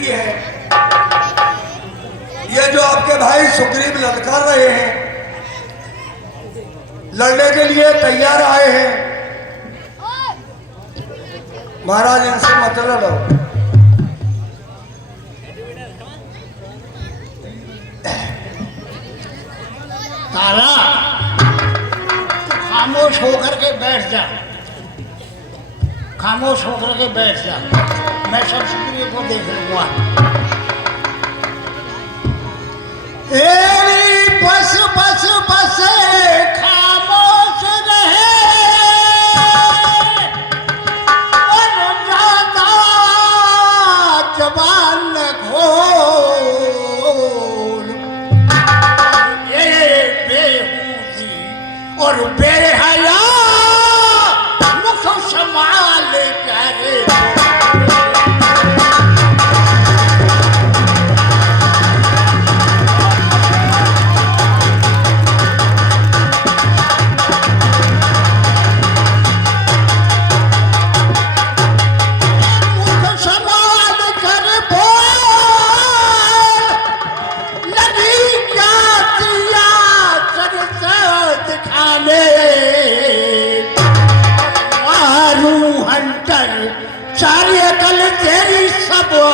बेटी है। ये जो आपके भाई सुग्रीव ललकार रहे हैं, लड़ने के लिए तैयार आए हैं, महाराज इनसे मत लड़ो। तारा खामोश होकर के बैठ जा, खामोश होकर के बैठ जा, मैं सब सुग्रीव को देख लूंगा। बस बस बस खामोश रहे और ज्यादा जबान न खोल। ये बेहूदी और बेहया मुख संभाल कर सारी अकल तेरी सब आ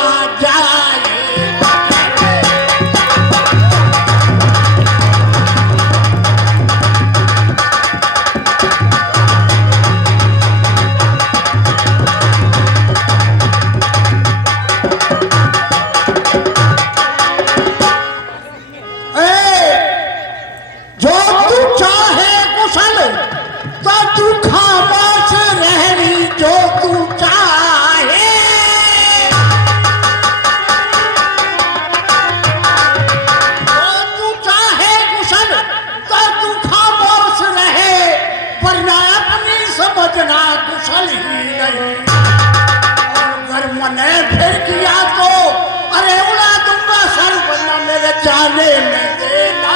जाए। जो तू चाहे कुशल तो तू खामोश रहनी, जो तू चाहे कुशल तो तू खामोश रहे, वरना अपनी समझना कुशल ही नहीं। और अगर मैंने फिर किया तो अरे उड़ा दूंगा सर, वरना मेरे जाने में देना।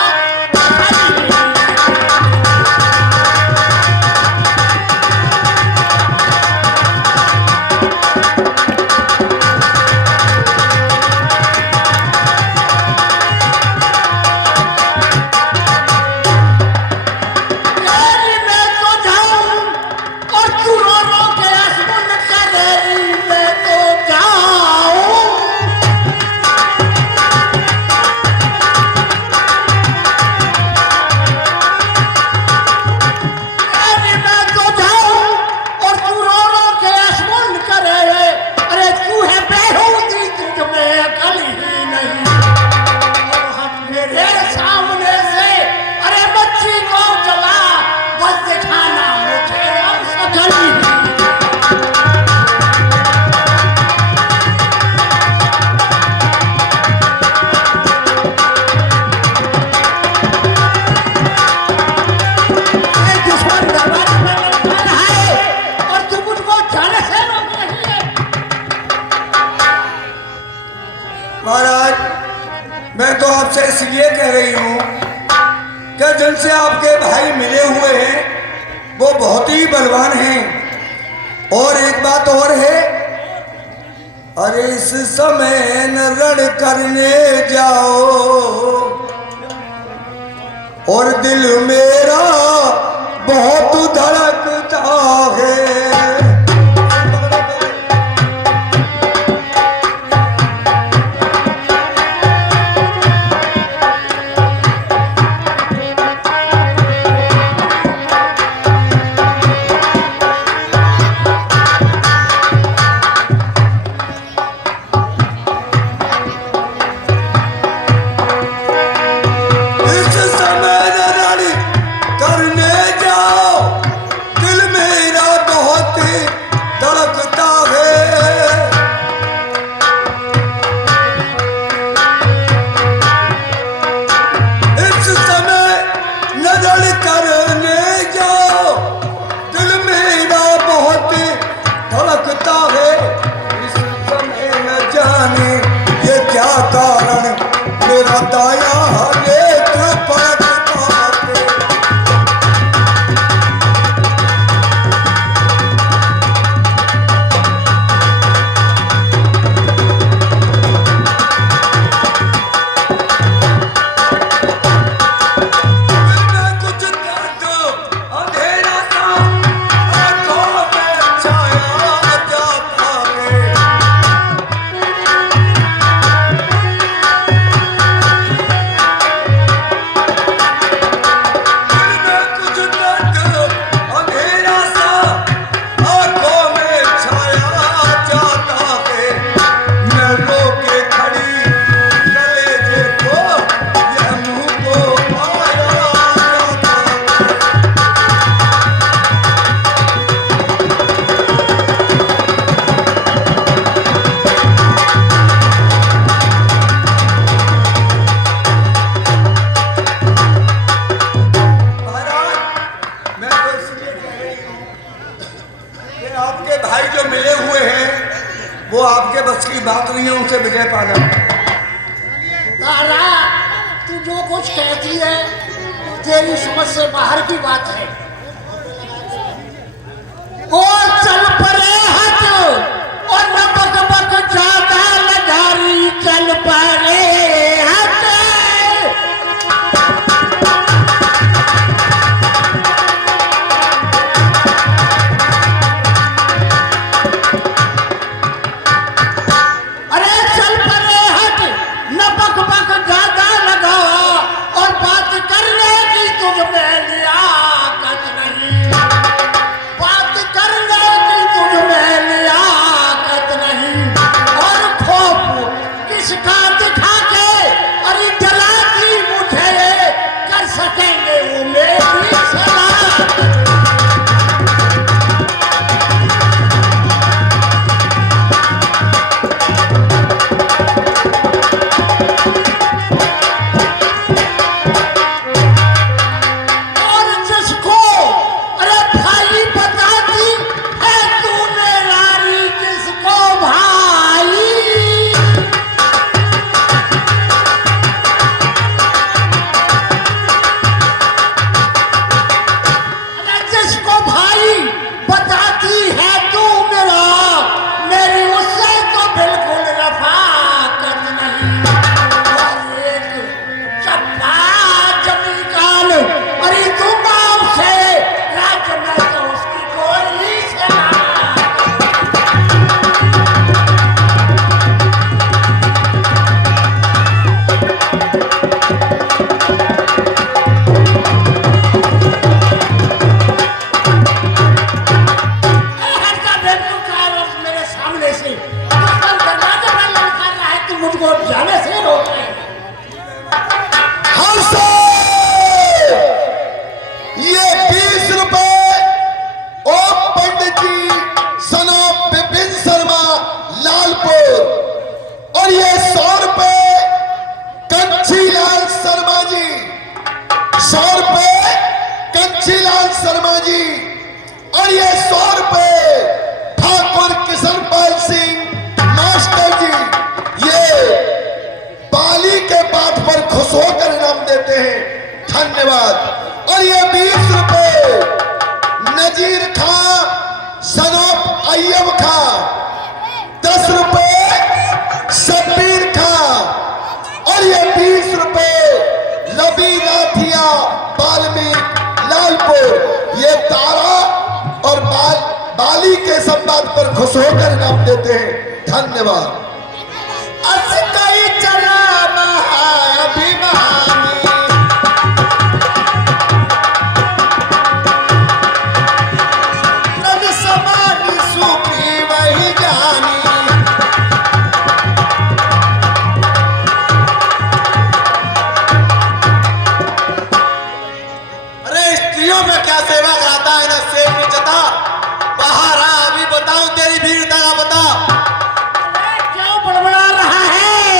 महाराज, मैं तो आपसे इसलिए कह रही हूं कि जिनसे आपके भाई मिले हुए हैं वो बहुत ही बलवान हैं। और एक बात और है, अरे इस समय न रण करने जाओ और दिल मेरा बहुत धड़कता है। करने जाओ दिल मेरा बहुत वो आपके बस की बात नहीं है उनसे विजय पाना। तारा, तू जो कुछ कहती है तेरी समझ से बाहर की बात है। ओ चल परे हट और न बक बक ज्यादा लगारी, चल परे हट। अरे चल परे हट, न बक बक ज्यादा लगा और बात करने की तुझ में लियाकत नहीं, बात करने की तुझ में लियाकत नहीं। और खौफ किसका दिखा के अरे डराती मुझे, कर सकेंगे वो मेरी सलाह। और जिसको अरे भाई बताती है तूने रानी, जिसको भाई, अरे जिसको भाई बताती है तू मेरा, मेरी उससे तो बिल्कुल रफाकत नहीं। और एक चप्पा जमी काल अरे दूंगा उसे, राज्य में तो उसकी कोई सेना। हटका बेवकूफ का रोक मेरे सामने से, दुश्मन दरवाजे पर लड़का रहा है, तू मुझको जाने से रोक रहे हैं। ये 20 रुपए ओ पंडित जी सनोप विपिन शर्मा लालपुर, और ये 100 रुपए कंचीलाल शर्मा जी, 100 रुपए कंचीलाल शर्मा जी, और ये 100 रुपए ठाकुर किशनपाल सिंह मास्टर जी, ये बाली के पाठ पर खुश होकर इनाम देते हैं, धन्यवाद। और ये 20 रुपए नजीर खां सनोप अय्यब खां, 10 रुपए शब्बीर खां, और ये 20 रुपए रवि राठिया वाल्मीकि लालपुर, ये तारा और बाली के संवाद पर खुश होकर इनाम देते हैं, धन्यवाद। असकई चला महाअभिमानी, रज समाधि सूफी वही जानी। अरे स्त्रियों में क्या सेवा कराता है ना सेव नीचता, बाहर आ, अभी बताऊं तेरी भीड़ तारा बता। अरे क्यों बड़बड़ा रहा है?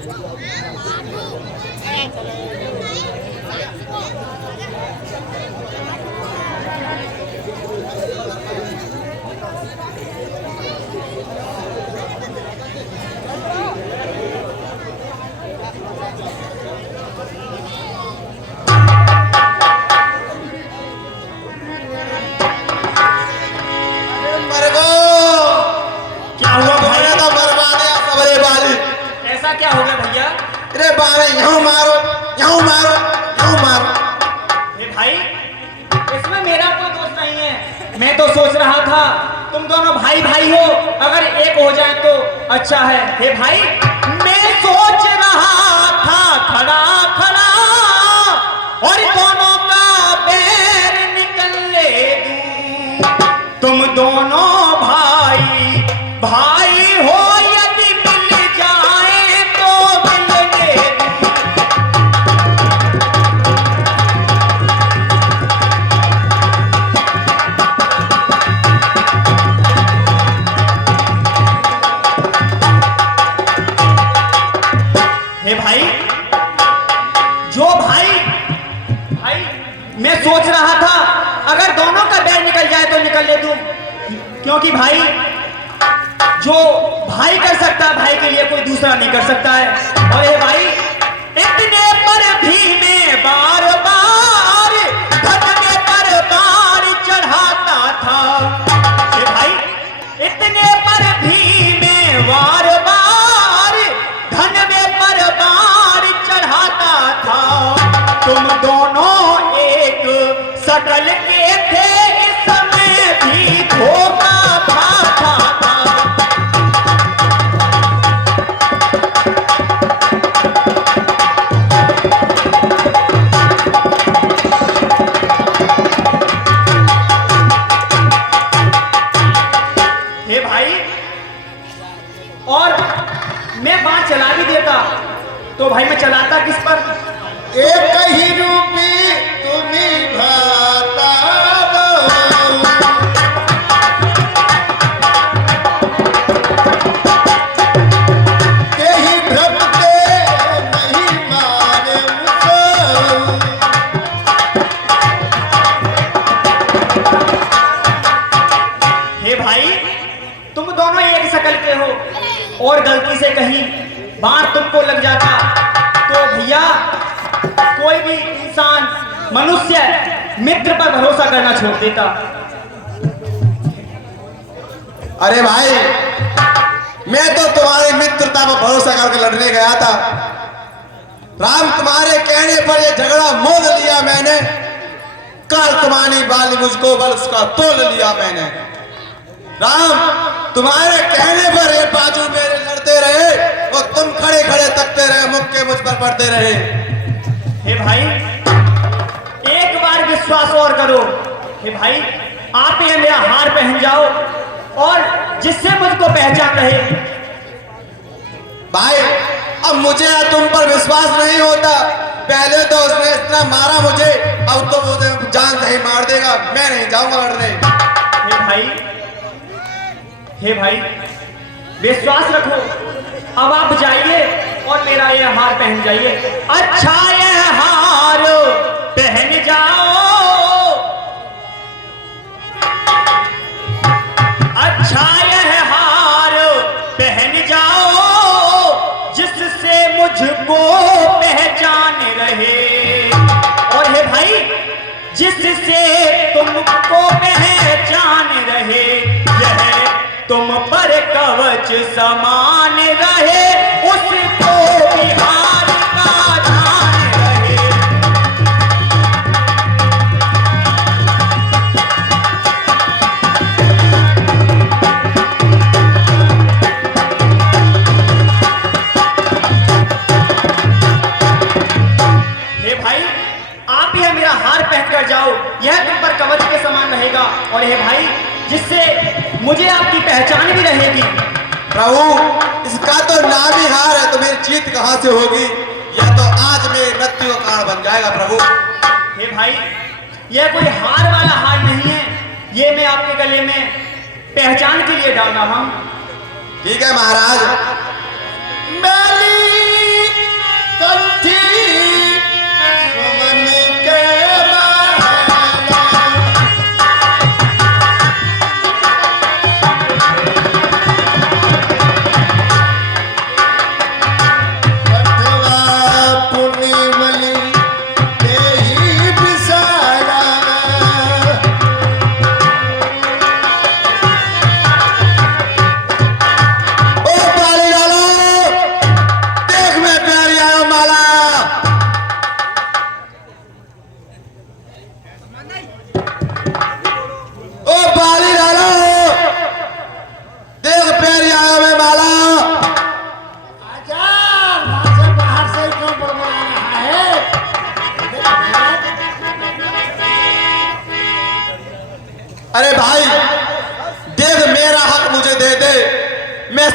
मरगो क्या हुआ भाई? तुमने तो बर्बाद है सबरे वाली। ऐसा क्या हो गया भैया? अरे बावे यूं मारो यूं मारो यूं मारो। हे भाई, इसमें मेरा कोई दोष नहीं है। मैं तो सोच रहा था तुम दोनों भाई भाई हो, अगर एक हो जाए तो अच्छा है। हे भाई, मैं सोच रहा था खड़ा खड़ा और दोनों का पैर निकल ले दूं। तुम दोनों भाई भाई हो, यदि मिल जाए तो मिलने दूं। हे भाई, जो भाई भाई मैं सोच रहा था अगर दोनों का बैर निकल जाए तो निकल ले दूं, क्योंकि भाई जो भाई कर सकता है भाई के लिए कोई दूसरा नहीं कर सकता है। और ये भाई, इतने पर भी मैं बार बार धरने पर बार चढ़ाता था। ये भाई, इतने पर भी मैं बार बार धन में पर बार चढ़ाता था। तुम दोनों एक सकल के थे, इसमें भी धोखा खाता था। हे भाई, और मैं बात चला भी देता तो भाई मैं चलाता किस पर? एक ही रूपी तुम्हें भाता यही भ्रमते नहीं माने मुझको। हे भाई, तुम दोनों एक शकल के हो और गलती से कहीं बाण तुमको लग जाता तो भैया कोई भी इंसान मनुष्य मित्र पर भरोसा करना छोड़ देता। अरे भाई, मैं तो तुम्हारी मित्रता पर भरोसा करके लड़ने गया था। राम, तुम्हारे कहने पर ये झगड़ा मोल लिया मैंने। कल तुम्हारी बाली मुझको बल उसका तोल लिया मैंने। राम, तुम्हारे कहने पर ये बाजू मेरे लड़ते रहे और तुम खड़े खड़े तकते रहे, मुक्के मुझ पर पड़ते रहे। हे भाई, एक बार विश्वास और करो। हे भाई, आप ये मेरा हार पहन जाओ और जिससे मुझको पहचान रहे। भाई, अब मुझे तुम पर विश्वास नहीं होता। पहले तो उसने इतना मारा मुझे, अब तो मुझे जान से ही मार देगा। मैं नहीं जाऊंगा लड़ने। हे भाई, विश्वास रखो। अब आप जाइए और मेरा यह हार पहन जाइए। अच्छा, यह हार पहन जाओ। अच्छा, यह हार पहन जाओ, जिससे मुझको पहचान रहे। और हे भाई, जिससे तुमको पहचान रहे, यह तुम पर कवच समान रहे, उसको बिहार का ध्यान रहे। हे भाई, आप यह मेरा हार पहनकर जाओ, यह तुम पर कवच के समान रहेगा। और हे भाई, जिससे मुझे आपकी पहचान भी रहेगी। प्रभु, इसका तो नाम ही हार है, तो मेरी जीत कहां से होगी? यह तो आज मेरी मृत्यु का कारण बन जाएगा प्रभु। हे भाई, यह कोई हार वाला हार नहीं है, ये मैं आपके गले में पहचान के लिए डाल रहा हूं। ठीक है महाराज। मैली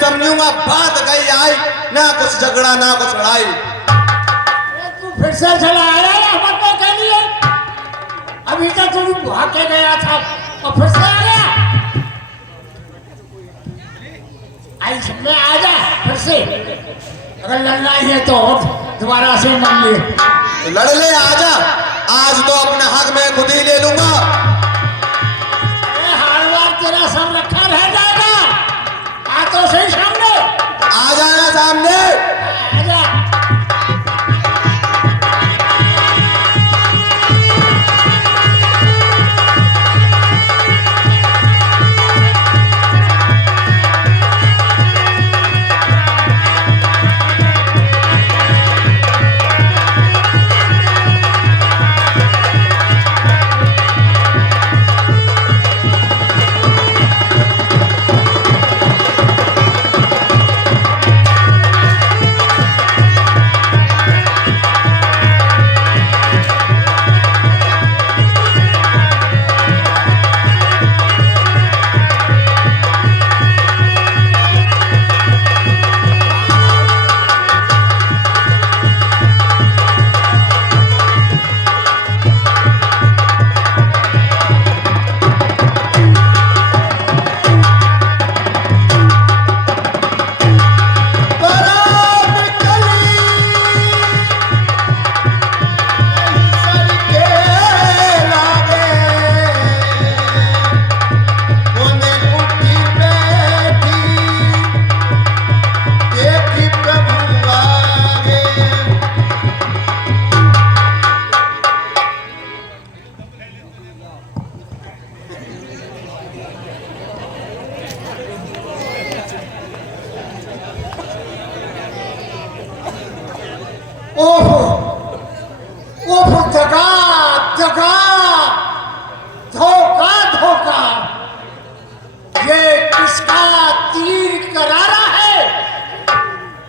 समझूंगा बात गई आई, ना कुछ झगड़ा ना कुछ लड़ाई। तू फिर से चला आया हमको के लिए? अभी तक तू भाग के गया था और फिर से आ गया। आई में आ जा फिर से, अगर लड़ना ही है तो दोबारा से मन ले। लड़ ले, आजा, आज तो अपने हक में खुद ही ले लूंगा। हर बार तेरा सब रखा रह जाएगा। आ तो सही सामने आ जाना सामने। आजा। ओहो ओहो, दगा दगा, धोखा धोखा। ये किसका तीर करारा है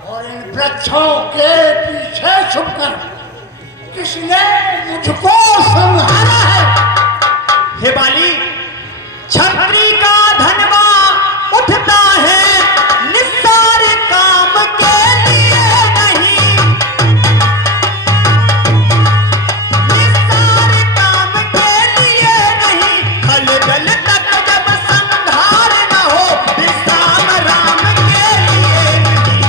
और इन वृक्षों के पीछे छुपकर किसने मुझको संहारा है? हे बाली, छत्री का धनवा उठता है निस्सार काम के लिए नहीं, निस्सार काम के लिए नहीं। खलबल तक जब संहार न हो, विश्राम राम के लिए नहीं।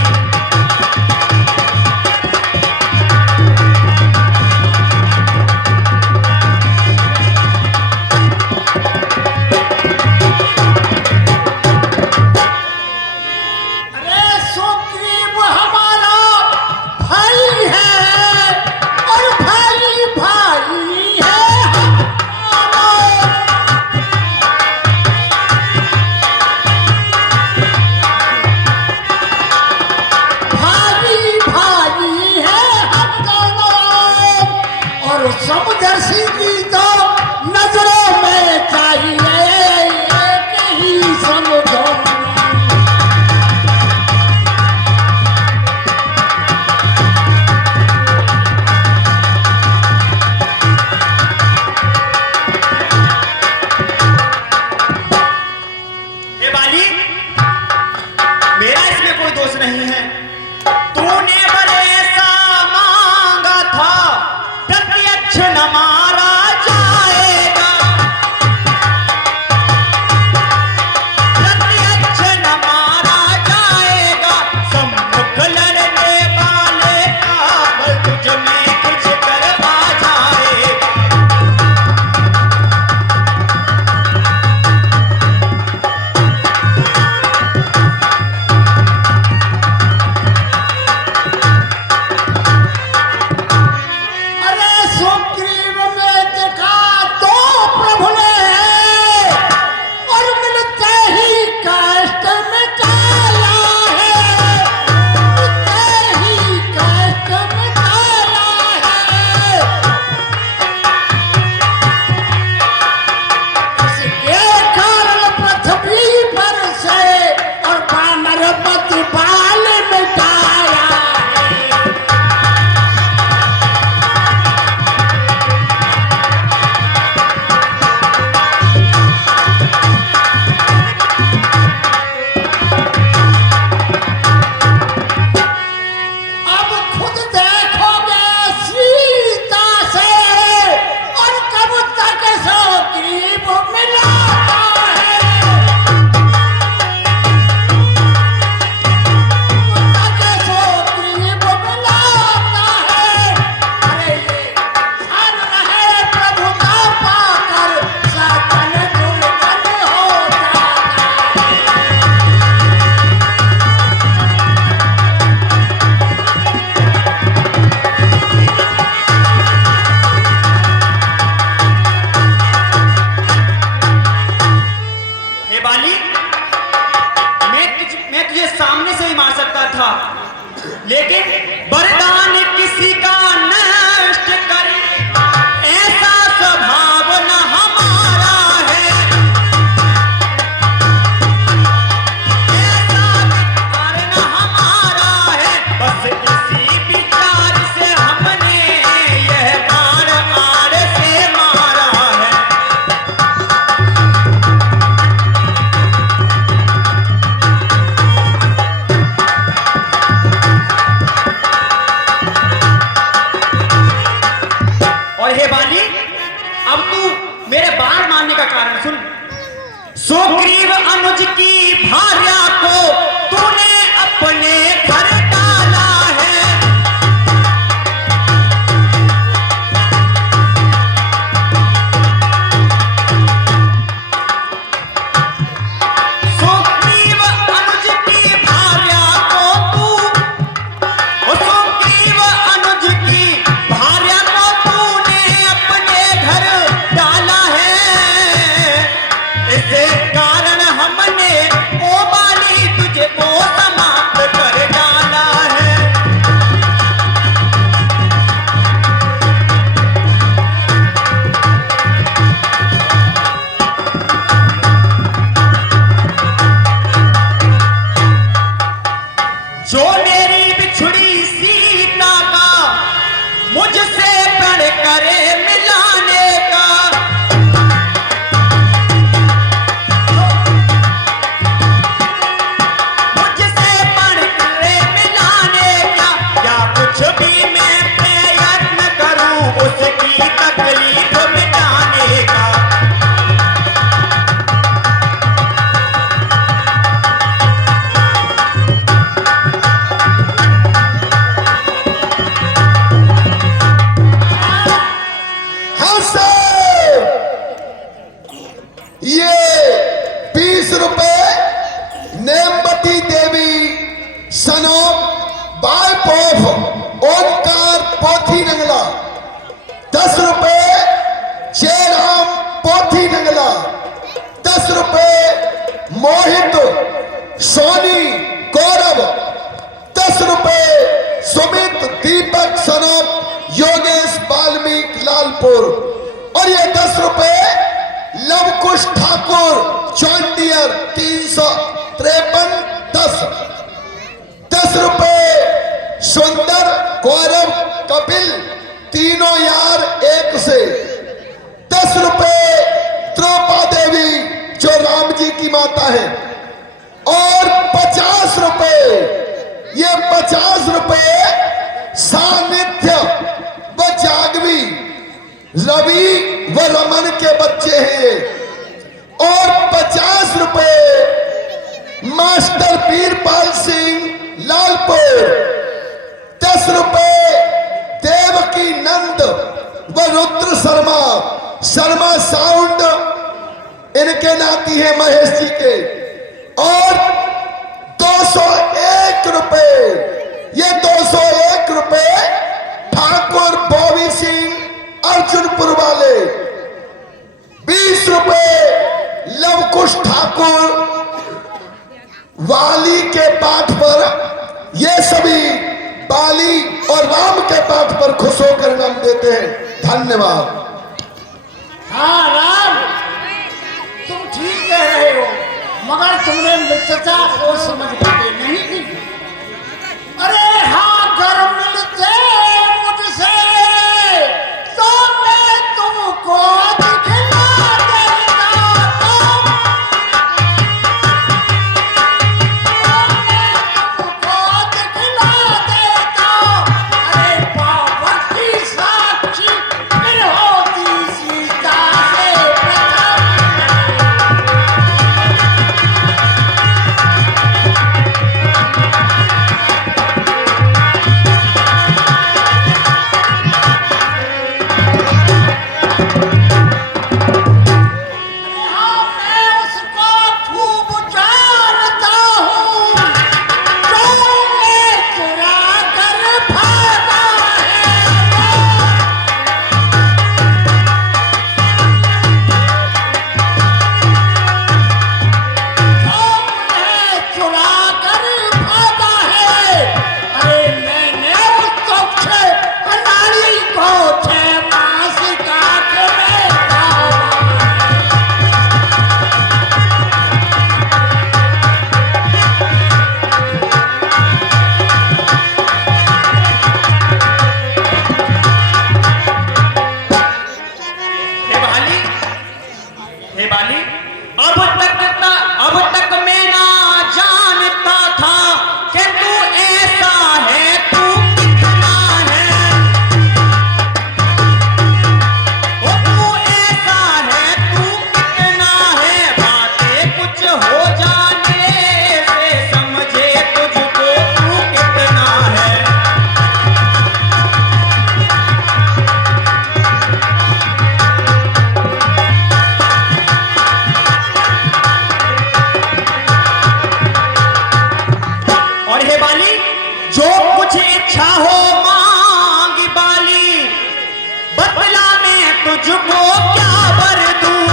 अरे सुग्रीव हमारा भाई है और भाई भाई है हमारा। भाई भाई है हम दोनों और समदर्शी की तो नजरों में चाहिए एक ही समझो। हे बाली, मेरा इसमें कोई दोष नहीं है। तूने बड़े ऐसा मांगा था, प्रत्यक्ष न मारा जाएगा, प्रत्यक्ष न मारा जाएगा। सम्मुख लड़ने वाले का बल तुझ में कुछ कर आ जाएगा। अरे सुग्रीव सामने से ही मार सकता था, लेकिन वरदान किसी का नष्ट करे ऐसा स्वभाव न हमारा है, ऐसा विचार न हमारा है। बस इसी विचार से हमने यह बाण आड़ से मारा है। और हे बाली, अब तू मेरे बाण मारने का कारण सुन। सुग्रीव अनुज की भार्या को तूने अपने घर डाला है, सुग्रीव अनुज की भार्या को तू, सुग्रीव अनुज की भार्या को तूने अपने घर डाला है। इसे कारण हमने ओ बाली तुझे को समाप्त कर डाला है। जो मेरी बिछुड़ी सीता का मुझसे प्रण करे मिलाने का, मुझसे प्रण करे मिलाने का, या कुछ भी मैं प्रयत्न करूं उसकी तकलीफ मिटाने का। हमसे ये 20 रुपए नेमवती देवी सनो वाइफ ऑफ ओंकार पोथी नंगला, 10 रुपए जयराम पोथी नंगला, 10 रुपए मोहित सोनी गौरव, 10 रुपए सुमित दीपक सनोप योगेश वाल्मीकि लालपुर, और ये 10 रुपए लवकुश ठाकुर चौंडियर 353 10, 10 रुपए सुंदर गौरव कपिल तीनों यार एक से, 10 रुपए द्रौपा देवी जो राम जी की माता है, और 50 रुपए, ये 50 रुपए सानिध्य व जागवी रवि व रमन के बच्चे हैं ये, और 50 रुपए मास्टर वीरपाल सिंह लालपुर, 10 रुपए देवकी नंद व रुद्र शर्मा, शर्मा साउंड इनके नाती है महेश जी के, और 201 रुपए, ये 201 रुपए ठाकुर बॉबी सिंह अर्जुनपुर वाले, 20 रुपए लवकुश ठाकुर वाली के पाठ पर, ये सभी बाली और राम के पाठ पर खुश होकर नाम देते हैं। धन्यवाद। हाँ राम, तुम ठीक कह रहे हो, मगर तुमने मित्रता को समझ पाते नहीं की। अरे हाँ, अगर मिलते मुझसे तो मैं तुमको दिखला देता, तुमको दिखला देता। अरे पावन की साक्षी फिर होती सीता से प्रथम। इच्छा हो मांग बाली, बदला में तुझको क्या वर दूं,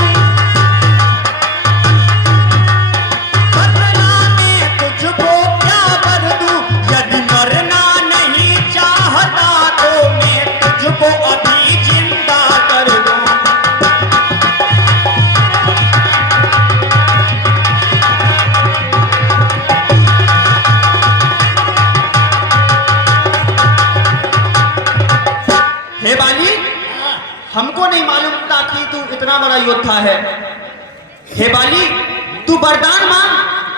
बदला में तुझको क्या वर दूं, यदि मरना नहीं चाहता तो मैं तुझको अभी जिंदा कर दूं। हे बाली, हमको नहीं मालूम था कि तू इतना बड़ा योद्धा है। हे बाली, तू वरदान मांग,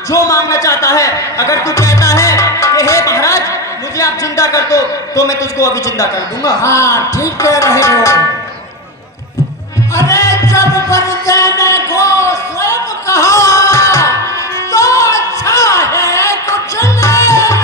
जो मांगना चाहता है। अगर तू कहता है कि हे महाराज मुझे आप जिंदा कर दो, तो मैं तुझको अभी जिंदा कर दूंगा। हाँ ठीक कह रहे हो। अरे जब बंदे ने को स्वयं कहा तो अच्छा है कुछ ले लो।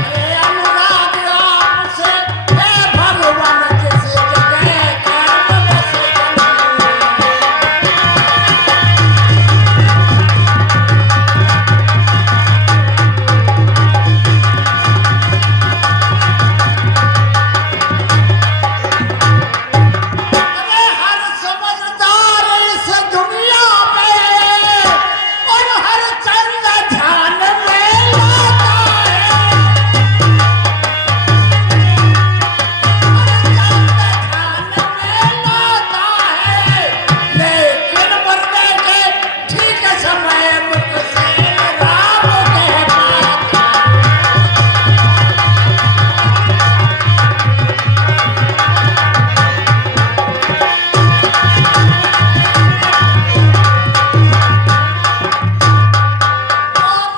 अरे अनुराग आपसे हे भगवान जिस जगह कर्म बसे अरे हर समझदार इस दुनिया में और हर चंद ध्यान में लाता है, हर चंद ध्यान में लाता है, लेकिन मरने के ठीक समय मुख से राम कह पाता है।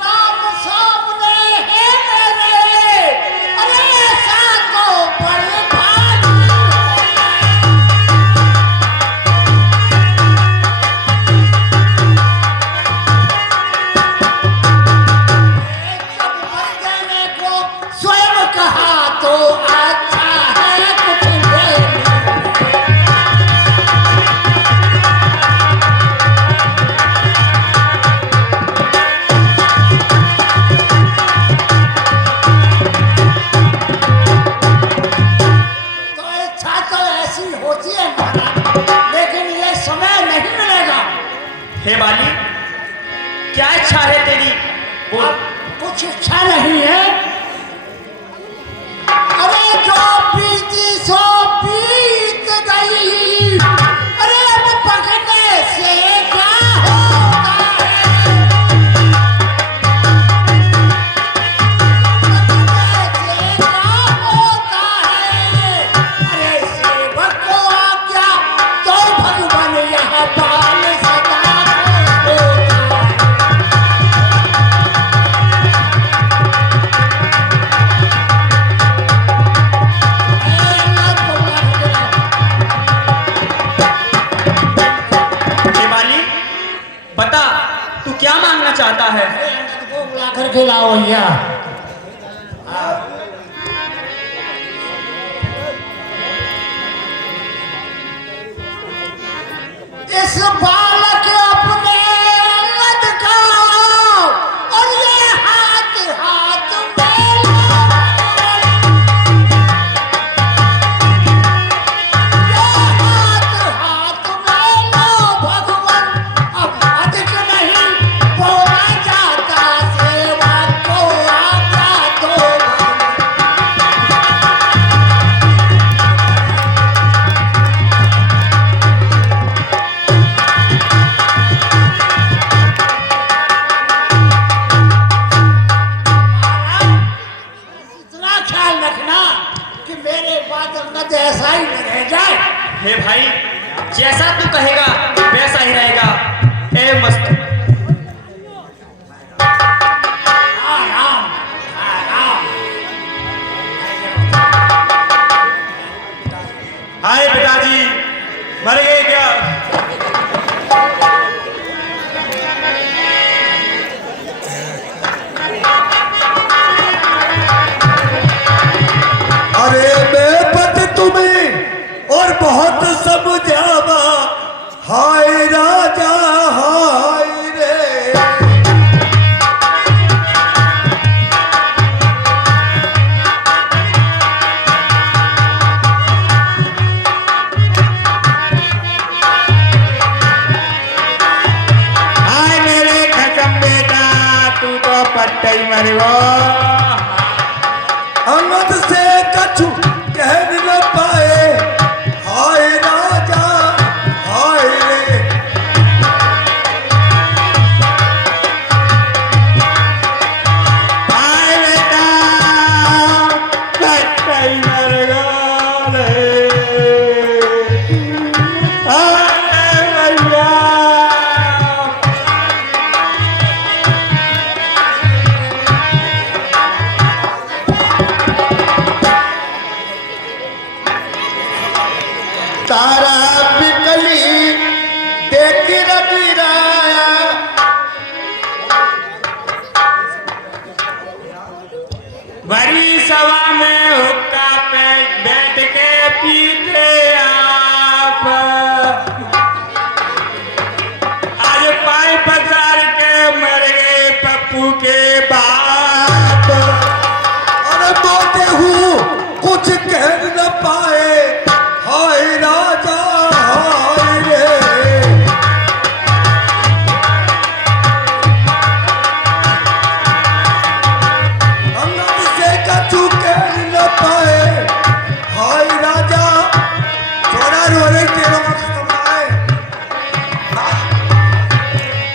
नाम सामने है मेरे, अरे ऐसा तो बड़े भागी है। जब बंदे को स्वयं कहा तो अच्छा है कुछ ले लो। तो इच्छा तो ऐसी होती है महाराज, लेकिन ये समय नहीं मिलेगा। हे बाली, क्या इच्छा है तेरी? बोल। कुछ इच्छा नहीं है। अरे जो बीती सो बीत गई, अरे अब पकड़ने से क्या होता है, पकड़ने से क्या होता है। अरे सेवक को आज्ञा तो भगवान यहाँ बाल सदा को होता है। हे बाली, बता तू क्या मांगना चाहता है? को बुलाकर खिलाओ भैया। इस बालक अपने अंगद का और ये हाथ हाथ में लो। ये हाथ हाथ में लो भगवान, अब अधिक नहीं बोला जाता, सेवा को आज्ञा दो। इतना ख्याल रखना कि मेरे बाद अंगद ऐसा ही न रह जाए। हे भाई, जैसा तू कहेगा वैसा ही रहेगा। ए मस्त, आराम आराम। हाय पिताजी, मर गए क्या? अरे बेपत तुम्हें और बहुत समझावा, हाय राम गई मेरे को। अंगद से कछु कह न पाए, हाय राजा हाय रे। हाय बेटा गई मेरे को रे। हाय भैया तारा बिकली देख रगिराया, बड़ी सभा में हुक्का पे बैठ के पीते आप। आज पाई पसार के मर गए पप्पू के बाप। अरे बातें हूँ कुछ कह न पाए, हाय राजा हाय रे। अंगद से कछु कह न पाए, हाय राजा। थोड़ा रोने तेरा मकसद है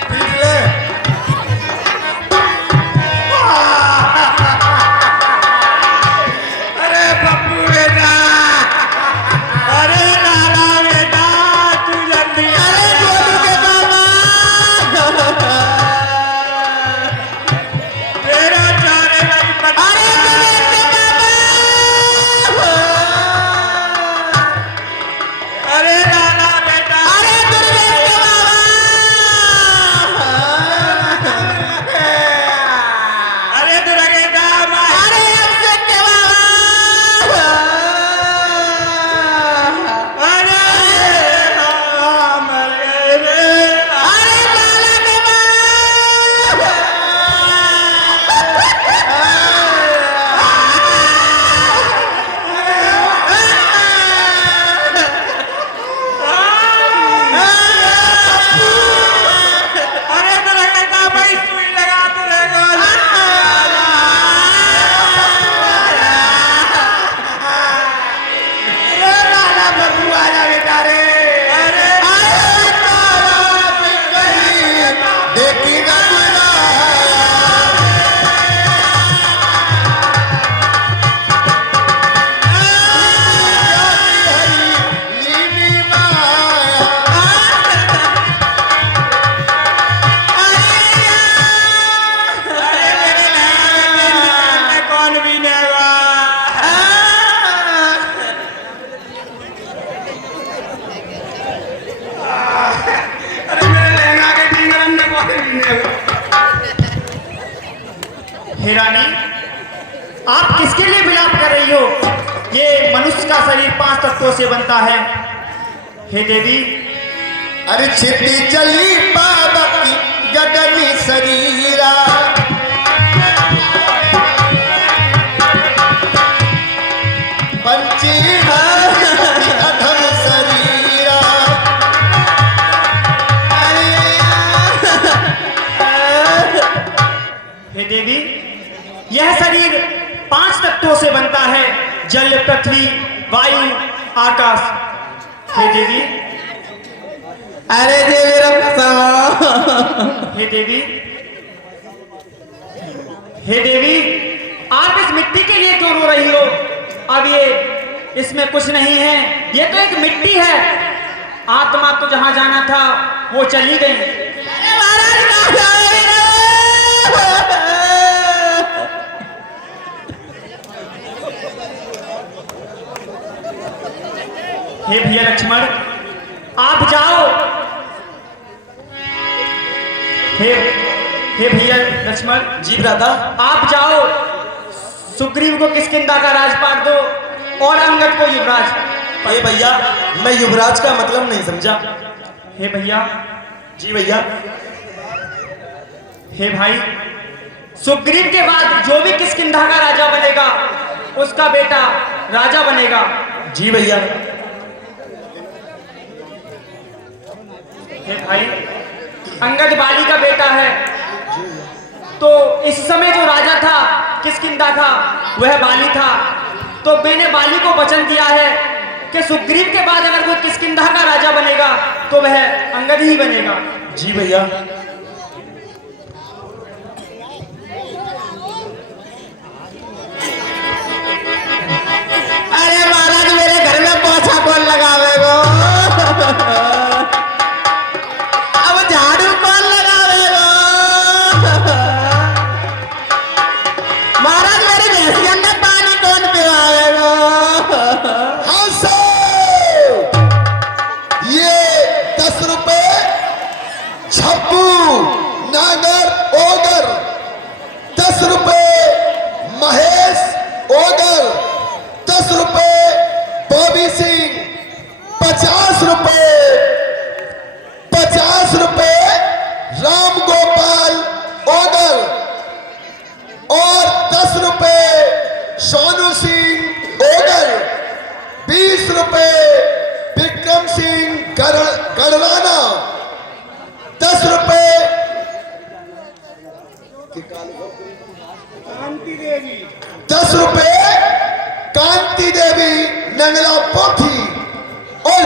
पीट ले। अरे पप्पू बेटा, अरे नाना बेटा तू जल्दी अरे गोलू के तेरा चारे भाई अरे अरे नाना बेटा अरे अरे दुर्गे दाम अरे अरे मर गए रे। अरे लाला के अरे दुर्गे दाम भाई सुई लगा तेरे को। देखी अरे मेरे लहंगे में कौन भी नहीं अरे मेरे लहंगा के टींगरन में कौन भी नहीं। हे रानी, आप किसके लिए विलाप कर रही हो? ये मनुष्य का शरीर 5 तत्वों से बनता है। हे देवी, अरे छिपी चली बाबा की गगनी शरीरा, पंची अधम शरीरा। हे देवी, यह शरीर 5 तत्वों से बनता है, जल, पृथ्वी, वायु, आकाश। हे देवी, अरे देवी रक्षा, हे देवी, हे देवी, आप इस मिट्टी के लिए क्यों रो रही हो? अब ये इसमें कुछ नहीं है, ये तो एक मिट्टी है। आत्मा तो जहां जाना था वो चली गई। हे भैया लक्ष्मण, आप जाओ। हे भैया लक्ष्मण जी भ्राता, आप जाओ, सुग्रीव को किष्किंधा का राजपाट दो और अंगद को युवराज। हे भैया, मैं युवराज का मतलब नहीं समझा। हे भैया, जी भैया। हे भाई, सुग्रीव के बाद जो भी किष्किंधा का राजा बनेगा उसका बेटा राजा बनेगा। जी भैया। हे भाई, अंगद बाली का बेटा है। तो इस समय जो राजा था किष्किंधा का वह बाली था। तो मैंने बाली को वचन दिया है कि सुग्रीव के बाद अगर कोई किष्किंधा का राजा बनेगा तो वह अंगद ही बनेगा। जी भैया। अरे महाराज मेरे घर में पोछा कौन लगावेगो? अब झाड़ू कौन लगावेगो? महाराज मेरी भैंसिया में पानी कौन पिलावेगो? हाँ सर, ये 10 रुपए छप्पू नागर ओगर, 10 रुपए महेश ओगर, 10 रुपए बॉबी सिंह, 50 रुपए राम गोपाल ओगर और 10 रुपए सोनू सिंह ओगर, 20 रुपए विक्रम सिंह गढ़वाना, 10 रुपए 10 रुपए कांति देवी नंगला पोथी और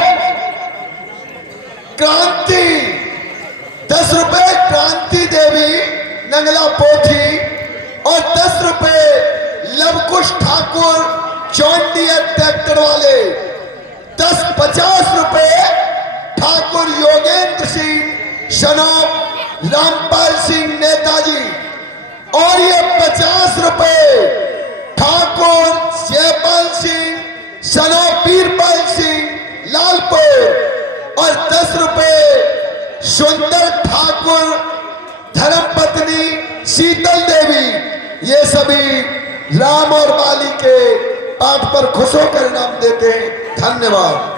क्रांति, 10 रुपए क्रांति देवी नंगला पोथी और 10 रुपए लवकुश ठाकुर चौंडियर ट्रैक्टर वाले, 50 रुपए ठाकुर योगेंद्र सिंह शनौप रामपाल सिंह नेताजी और ये 50 रुपए ठाकुर जयपाल सिंह शनौप बीरपाल सिंह लालपुर और 10 रुपए सुंदर ठाकुर धर्मपत्नी शीतल देवी। ये सभी राम और बाली के पाठ पर खुश होकर इनाम देते हैं। धन्यवाद।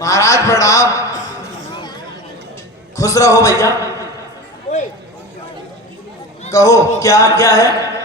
महाराज प्रणाम। खुश रहो भैया। कहो क्या क्या है?